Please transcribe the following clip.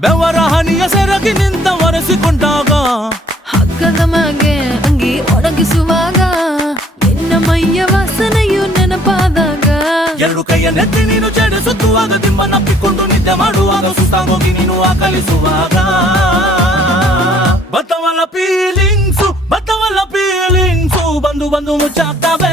ಬೆವರ ಹನಿಯ ಸೆರಗಿನಿಂದ ಒರೆಸಿಕೊಂಡಾಗ ಹಗ್ಗದ ಮಗೆ ಅಂಗಿ ಒಣಗಿಸುವಾಗ ನಿನ್ನ ಮೈಯ ವಾಸನೆಯು ನೆನಪಾದಾಗ ಎರಡು ಕೈಯ ನೆತ್ತಿ ನೀನು ಚಡಿಸುತ್ತುವಾಗ ದಿಮ್ಮನಪ್ಪಿಕೊಂಡು ನಿದ್ದೆ ಮಾಡುವಾಗ ಸುಸ್ತಾಗೋಗಿ ನೀನು ಆಕಲಿಸುವಾಗ ಬತ್ತವಲ್ಲ ಫೀಲಿಂಗ್ಸು ಬಂದು ಬಂದು ಮುಚ್ಚಾಗ್ತವೆ